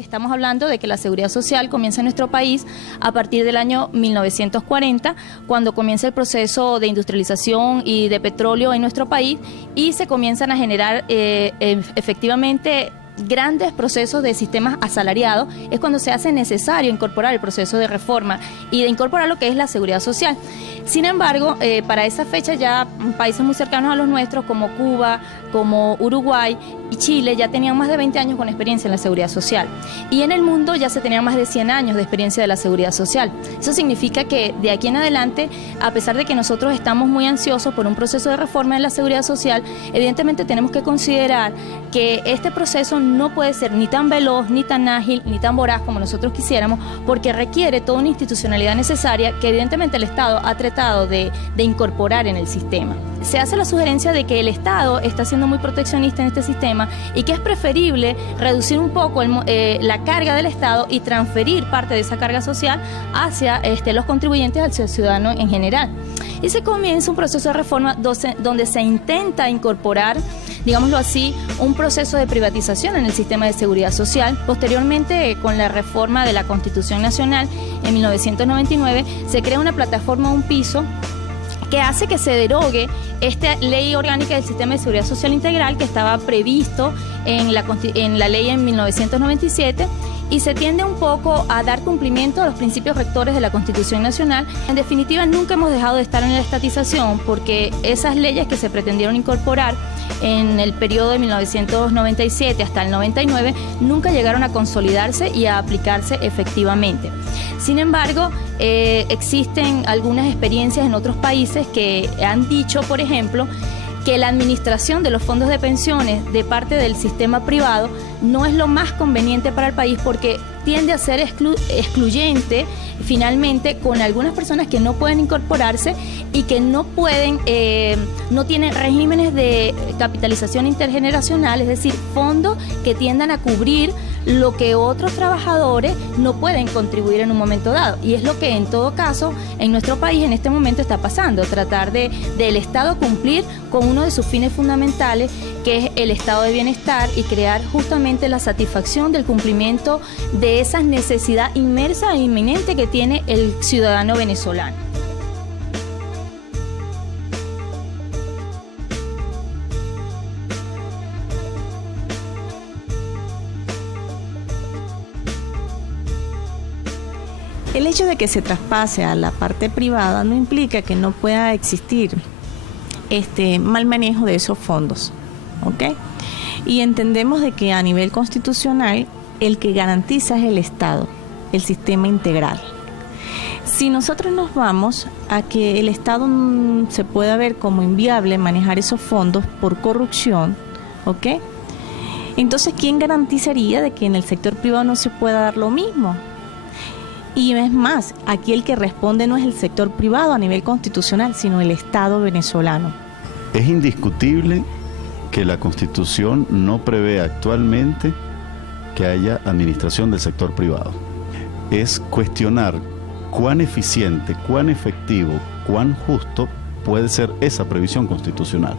estamos hablando de que la seguridad social comienza en nuestro país a partir del año 1940, cuando comienza el proceso de industrialización y de petróleo en nuestro país y se comienzan a generar efectivamente grandes procesos de sistemas asalariados. Es cuando se hace necesario incorporar el proceso de reforma y de incorporar lo que es la seguridad social. Sin embargo, para esa fecha ya países muy cercanos a los nuestros como Cuba, como Uruguay y Chile ya tenían más de 20 años con experiencia en la seguridad social. Y en el mundo ya se tenían más de 100 años de experiencia de la seguridad social. Eso significa que de aquí en adelante, a pesar de que nosotros estamos muy ansiosos por un proceso de reforma en la seguridad social, evidentemente tenemos que considerar que este proceso no puede ser ni tan veloz, ni tan ágil, ni tan voraz como nosotros quisiéramos, porque requiere toda una institucionalidad necesaria que evidentemente el Estado ha tratado de incorporar en el sistema. Se hace la sugerencia de que el Estado está siendo muy proteccionista en este sistema y que es preferible reducir un poco la carga del Estado y transferir parte de esa carga social hacia los contribuyentes, al ciudadano en general. Y se comienza un proceso de reforma donde se intenta incorporar, digámoslo así, un proceso de privatización en el sistema de seguridad social. Posteriormente, con la reforma de la Constitución Nacional en 1999, se crea una plataforma, un piso, que hace que se derogue esta ley orgánica del sistema de seguridad social integral que estaba previsto en la ley en 1997, y se tiende un poco a dar cumplimiento a los principios rectores de la Constitución Nacional. En definitiva, nunca hemos dejado de estar en la estatización, porque esas leyes que se pretendieron incorporar en el periodo de 1997 hasta el 99 nunca llegaron a consolidarse y a aplicarse efectivamente. Sin embargo, existen algunas experiencias en otros países que han dicho, por ejemplo, que la administración de los fondos de pensiones de parte del sistema privado no es lo más conveniente para el país, porque tiende a ser excluyente finalmente con algunas personas que no pueden incorporarse y que no pueden, no tienen regímenes de capitalización intergeneracional, es decir, fondos que tiendan a cubrir lo que otros trabajadores no pueden contribuir en un momento dado. Y es lo que en todo caso en nuestro país en este momento está pasando, tratar del Estado cumplir con uno de sus fines fundamentales, que es el estado de bienestar, y crear justamente la satisfacción del cumplimiento de esa necesidad inmersa e inminente que tiene el ciudadano venezolano. El hecho de que se traspase a la parte privada no implica que no pueda existir mal manejo de esos fondos, ¿ok? Y entendemos de que a nivel constitucional el que garantiza es el Estado, el sistema integral. Si nosotros nos vamos a que el Estado se pueda ver como inviable manejar esos fondos por corrupción, ¿ok? Entonces, ¿quién garantizaría de que en el sector privado no se pueda dar lo mismo? Y es más, aquí el que responde no es el sector privado a nivel constitucional, sino el Estado venezolano. Es indiscutible que la Constitución no prevé actualmente que haya administración del sector privado. Es cuestionar cuán eficiente, cuán efectivo, cuán justo puede ser esa previsión constitucional.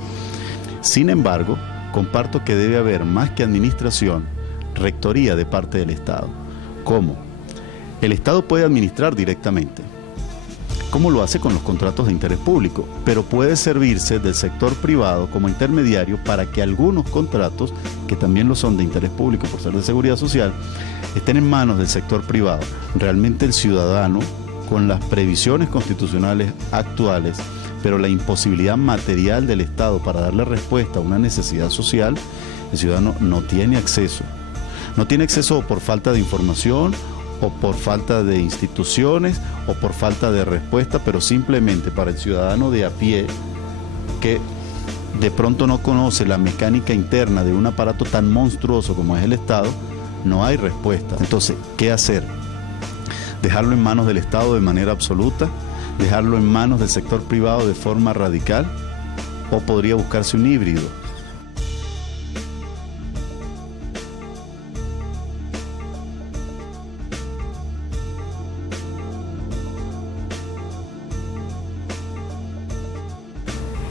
Sin embargo, comparto que debe haber más que administración, rectoría de parte del Estado. ¿Cómo? El Estado puede administrar directamente, como lo hace con los contratos de interés público, pero puede servirse del sector privado como intermediario para que algunos contratos, que también lo son de interés público por ser de seguridad social, estén en manos del sector privado. Realmente el ciudadano, con las previsiones constitucionales actuales, pero la imposibilidad material del Estado para darle respuesta a una necesidad social, el ciudadano no tiene acceso. No tiene acceso por falta de información, o por falta de instituciones, o por falta de respuesta, pero simplemente para el ciudadano de a pie, que de pronto no conoce la mecánica interna de un aparato tan monstruoso como es el Estado, no hay respuesta. Entonces, ¿qué hacer? ¿Dejarlo en manos del Estado de manera absoluta? ¿Dejarlo en manos del sector privado de forma radical? ¿O podría buscarse un híbrido?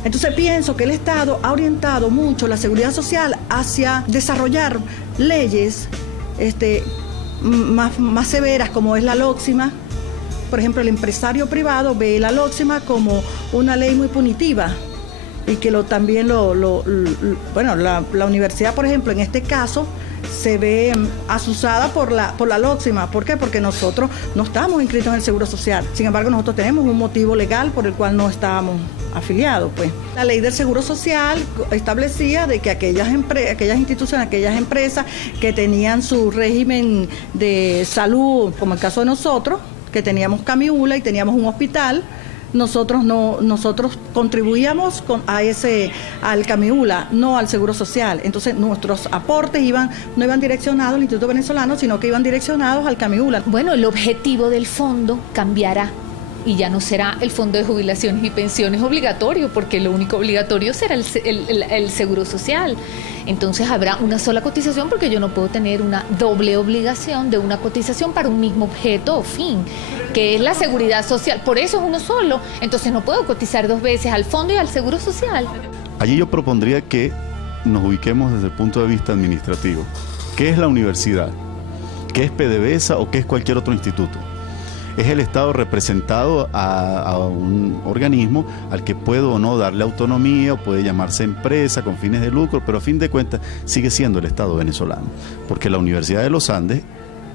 Entonces pienso que el Estado ha orientado mucho la seguridad social hacia desarrollar leyes más severas, como es la LOCSIMA. Por ejemplo, el empresario privado ve la LOCSIMA como una ley muy punitiva y que también la universidad, por ejemplo, en este caso, se ve asusada por la LOCSIMA. ¿Por qué? Porque nosotros no estamos inscritos en el Seguro Social. Sin embargo, nosotros tenemos un motivo legal por el cual no estábamos afiliados, pues. La ley del Seguro Social establecía de que aquellas instituciones, aquellas empresas que tenían su régimen de salud, como el caso de nosotros, que teníamos Camiula y teníamos un hospital, nosotros contribuíamos al Camiula, no al Seguro Social. Entonces nuestros aportes no iban direccionados al Instituto Venezolano, sino que iban direccionados al Camiula. Bueno, el objetivo del fondo cambiará y ya no será el fondo de jubilaciones y pensiones obligatorio, porque lo único obligatorio será el Seguro Social. Entonces habrá una sola cotización, porque yo no puedo tener una doble obligación de una cotización para un mismo objeto o fin, que es la seguridad social. Por eso es uno solo. Entonces no puedo cotizar dos veces al fondo y al Seguro Social. Allí yo propondría que nos ubiquemos desde el punto de vista administrativo. ¿Qué es la universidad? ¿Qué es PDVSA o qué es cualquier otro instituto? Es el Estado representado a un organismo al que puedo o no darle autonomía, o puede llamarse empresa con fines de lucro, pero a fin de cuentas sigue siendo el Estado venezolano, porque la Universidad de los Andes,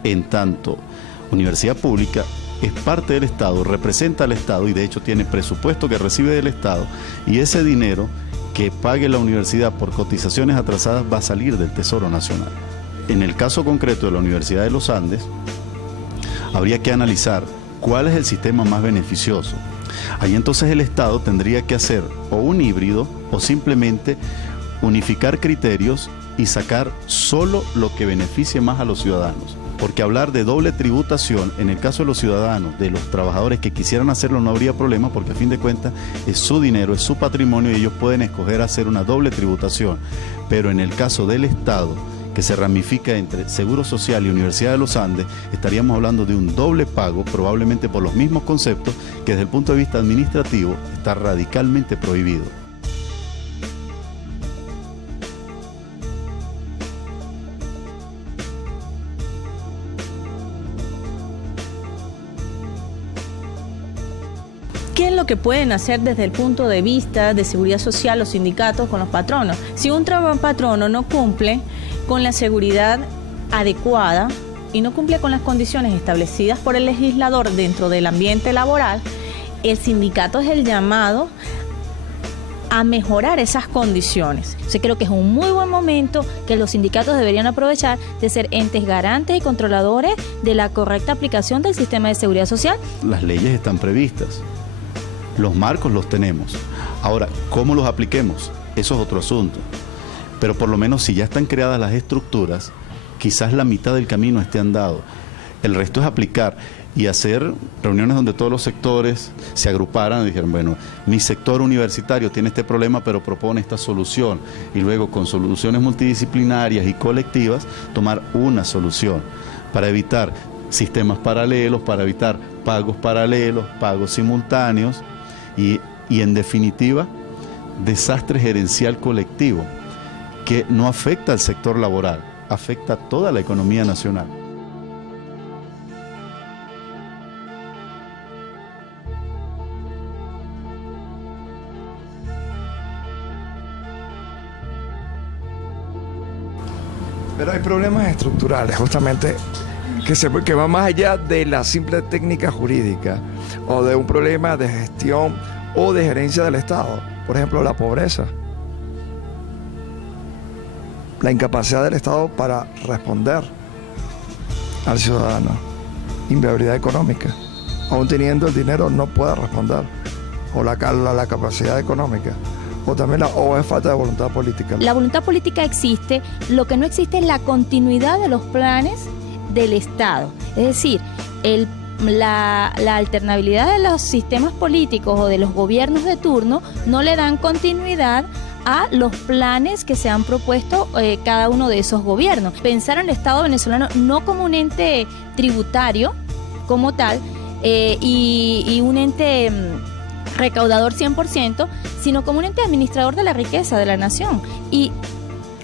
en tanto universidad pública, es parte del Estado, representa al Estado y de hecho tiene presupuesto que recibe del Estado, y ese dinero que pague la universidad por cotizaciones atrasadas va a salir del Tesoro Nacional. En el caso concreto de la Universidad de los Andes, habría que analizar cuál es el sistema más beneficioso. Ahí entonces el Estado tendría que hacer o un híbrido o simplemente unificar criterios y sacar solo lo que beneficie más a los ciudadanos. Porque hablar de doble tributación, en el caso de los ciudadanos, de los trabajadores que quisieran hacerlo, no habría problema, porque a fin de cuentas es su dinero, es su patrimonio y ellos pueden escoger hacer una doble tributación. Pero en el caso del Estado, que se ramifica entre Seguro Social y Universidad de los Andes, estaríamos hablando de un doble pago, probablemente por los mismos conceptos, que desde el punto de vista administrativo está radicalmente prohibido. ¿Qué es lo que pueden hacer desde el punto de vista de seguridad social los sindicatos con los patronos? Si un patrono no cumple con la seguridad adecuada y no cumple con las condiciones establecidas por el legislador dentro del ambiente laboral, el sindicato es el llamado a mejorar esas condiciones. Yo creo que es un muy buen momento que los sindicatos deberían aprovechar de ser entes garantes y controladores de la correcta aplicación del sistema de seguridad social. Las leyes están previstas, los marcos los tenemos. Ahora, ¿cómo los apliquemos? Eso es otro asunto. Pero por lo menos si ya están creadas las estructuras, quizás la mitad del camino esté andado. El resto es aplicar y hacer reuniones donde todos los sectores se agruparan y dijeran, bueno, mi sector universitario tiene este problema, pero propone esta solución. Y luego con soluciones multidisciplinarias y colectivas, tomar una solución para evitar sistemas paralelos, para evitar pagos paralelos, pagos simultáneos y en definitiva, desastre gerencial colectivo, que no afecta al sector laboral, afecta a toda la economía nacional. Pero hay problemas estructurales, justamente, que van más allá de la simple técnica jurídica o de un problema de gestión o de gerencia del Estado. Por ejemplo, la pobreza. La incapacidad del Estado para responder al ciudadano, inviabilidad económica, aún teniendo el dinero no puede responder, o la capacidad económica, o también es falta de voluntad política. La voluntad política existe, lo que no existe es la continuidad de los planes del Estado, es decir, la alternabilidad de los sistemas políticos o de los gobiernos de turno no le dan continuidad a los planes que se han propuesto cada uno de esos gobiernos. Pensar en el Estado venezolano no como un ente tributario como tal y un ente recaudador 100%, sino como un ente administrador de la riqueza de la nación. Y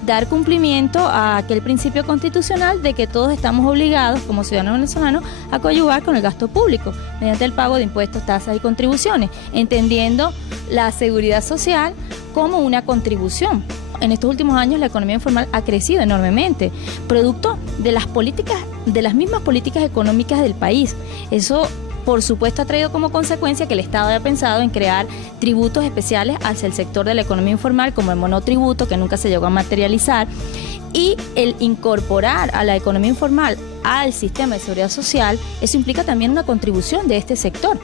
dar cumplimiento a aquel principio constitucional de que todos estamos obligados como ciudadanos venezolanos a coadyuvar con el gasto público mediante el pago de impuestos, tasas y contribuciones, entendiendo la seguridad social como una contribución. En estos últimos años la economía informal ha crecido enormemente, producto de las políticas, de las mismas políticas económicas del país. Eso, por supuesto, ha traído como consecuencia que el Estado haya pensado en crear tributos especiales hacia el sector de la economía informal, como el monotributo, que nunca se llegó a materializar, y el incorporar a la economía informal al sistema de seguridad social, eso implica también una contribución de este sector,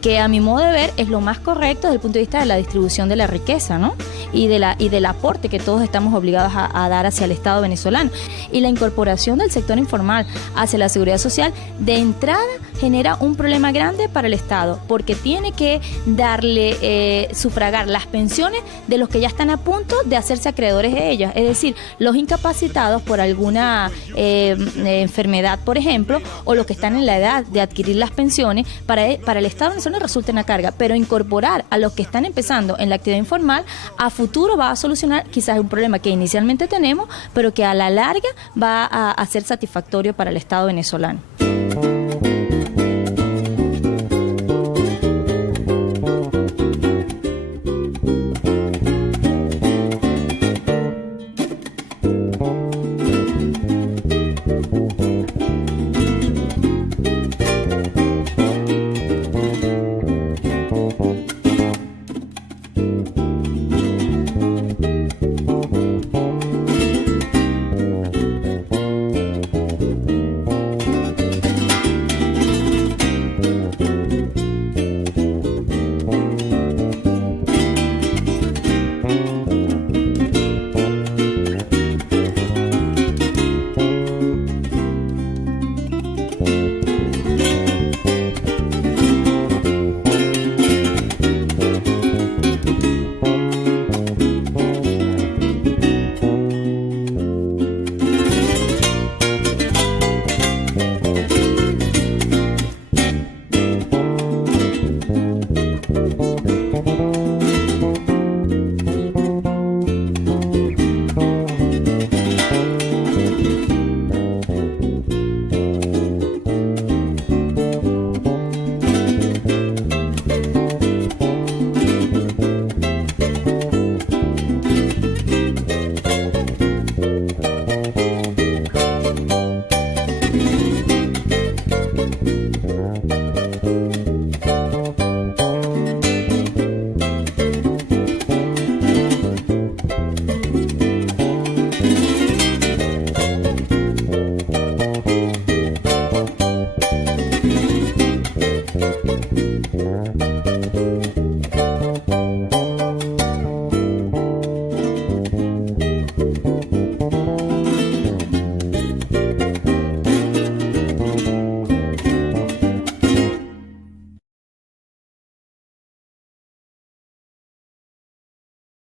que a mi modo de ver es lo más correcto desde el punto de vista de la distribución de la riqueza, ¿no? Y del aporte que todos estamos obligados a dar hacia el Estado venezolano. Y la incorporación del sector informal hacia la seguridad social, de entrada genera un problema grande para el Estado, porque tiene que darle, sufragar las pensiones de los que ya están a punto de hacerse acreedores de ellas, es decir, los incapacitados por alguna enfermedad, por ejemplo, o los que están en la edad de adquirir las pensiones. Para el Estado venezolano resulta una carga, pero incorporar a los que están empezando en la actividad informal a futuro va a solucionar quizás un problema que inicialmente tenemos, pero que a la larga va a ser satisfactorio para el Estado venezolano.